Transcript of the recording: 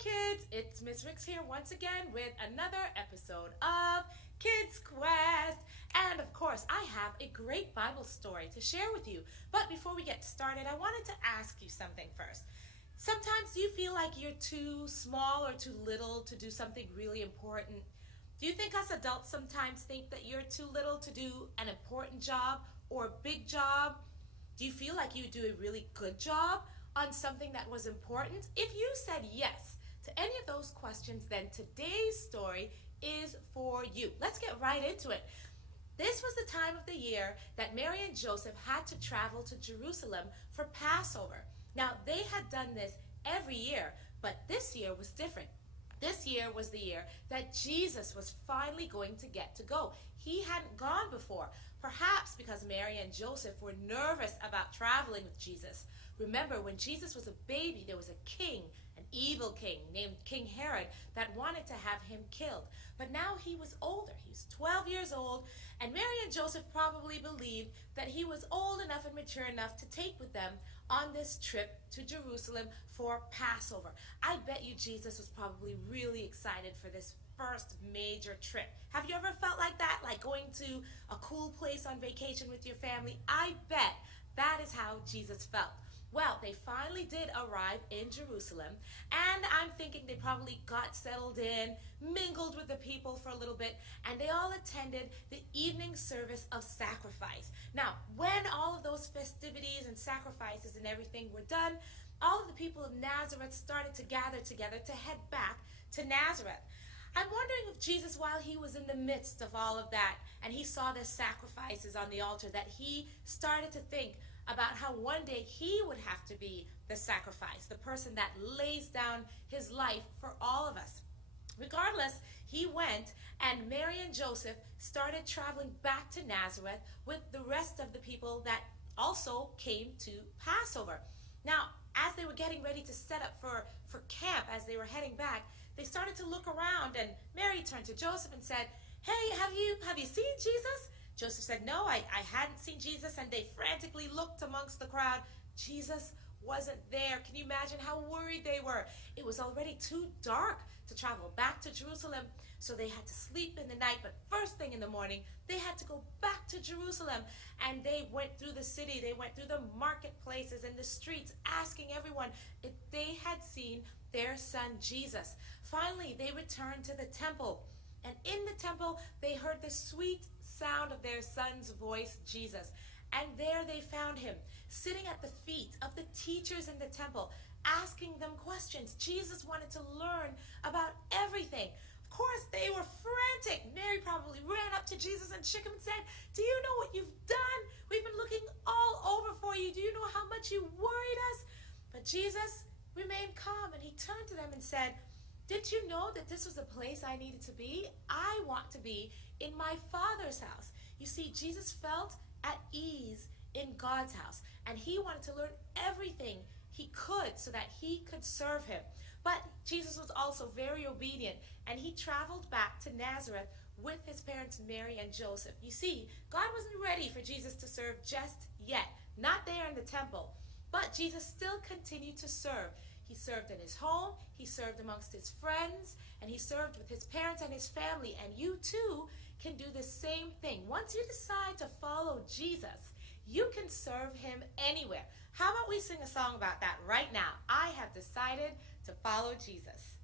kids, it's Miss Rix here once again with another episode of Kids Quest. And of course, I have a great Bible story to share with you. But before we get started, I wanted to ask you something first. Sometimes do you feel like you're too small or too little to do something really important? Do you think us adults sometimes think that you're too little to do an important job or a big job? Do you feel like you do a really good job on something that was important? If you said yes to any of those questions, then today's story is for you. Let's get right into it. This was the time of the year that Mary and Joseph had to travel to Jerusalem for Passover. Now, they had done this every year, but this year was different. This year was the year that Jesus was finally going to get to go. He hadn't gone before, perhaps because Mary and Joseph were nervous about traveling with Jesus. Remember, when Jesus was a baby, there was a king, an evil king named King Herod, that wanted to have him killed. But now he was older. He was 12 years old, and Mary and Joseph probably believed that he was old enough and mature enough to take with them on this trip to Jerusalem for Passover. I bet you Jesus was probably really excited for this first major trip. Have you ever felt like that? Like going to a cool place on vacation with your family? I bet that is how Jesus felt. Well, they finally did arrive in Jerusalem, and I'm thinking they probably got settled in, mingled with the people for a little bit, and they all attended the evening service of sacrifice. Now, when all of those festivities and sacrifices and everything were done, all of the people of Nazareth started to gather together to head back to Nazareth. I'm wondering if Jesus, while he was in the midst of all of that, and he saw the sacrifices on the altar, that he started to think about how one day he would have to be the sacrifice, the person that lays down his life for all of us. Regardless, he went, and Mary and Joseph started traveling back to Nazareth with the rest of the people that also came to Passover. Now, as they were getting ready to set up for camp, as they were heading back, they started to look around, and Mary turned to Joseph and said, "Hey, have you seen Jesus?" Joseph said, "No, I hadn't seen Jesus," and they frantically looked amongst the crowd. Jesus wasn't there. Can you imagine how worried they were? It was already too dark to travel back to Jerusalem, so they had to sleep in the night. But first thing in the morning, they had to go back to Jerusalem, and they went through the city. They went through the marketplaces and the streets, asking everyone if they had seen their son Jesus. Finally, they returned to the temple, and in the temple, they heard the sweet sound of their son's voice, Jesus. And there they found him, sitting at the feet of the teachers in the temple, asking them questions. Jesus wanted to learn about everything. Of course, they were frantic. Mary probably ran up to Jesus and shook him and said, "Do you know what you've done? We've been looking all over for you. Do you know how much you worried us?" But Jesus remained calm, and he turned to them and said, "Did you know that this was a place I needed to be? I want to be in my Father's house." You see, Jesus felt at ease in God's house, and he wanted to learn everything he could so that he could serve him. But Jesus was also very obedient, and he traveled back to Nazareth with his parents Mary and Joseph. You see, God wasn't ready for Jesus to serve just yet, not there in the temple, but Jesus still continued to serve. He served in his home, he served amongst his friends, and he served with his parents and his family. And you too can do the same thing. Once you decide to follow Jesus, you can serve him anywhere. How about we sing a song about that right now? I have decided to follow Jesus.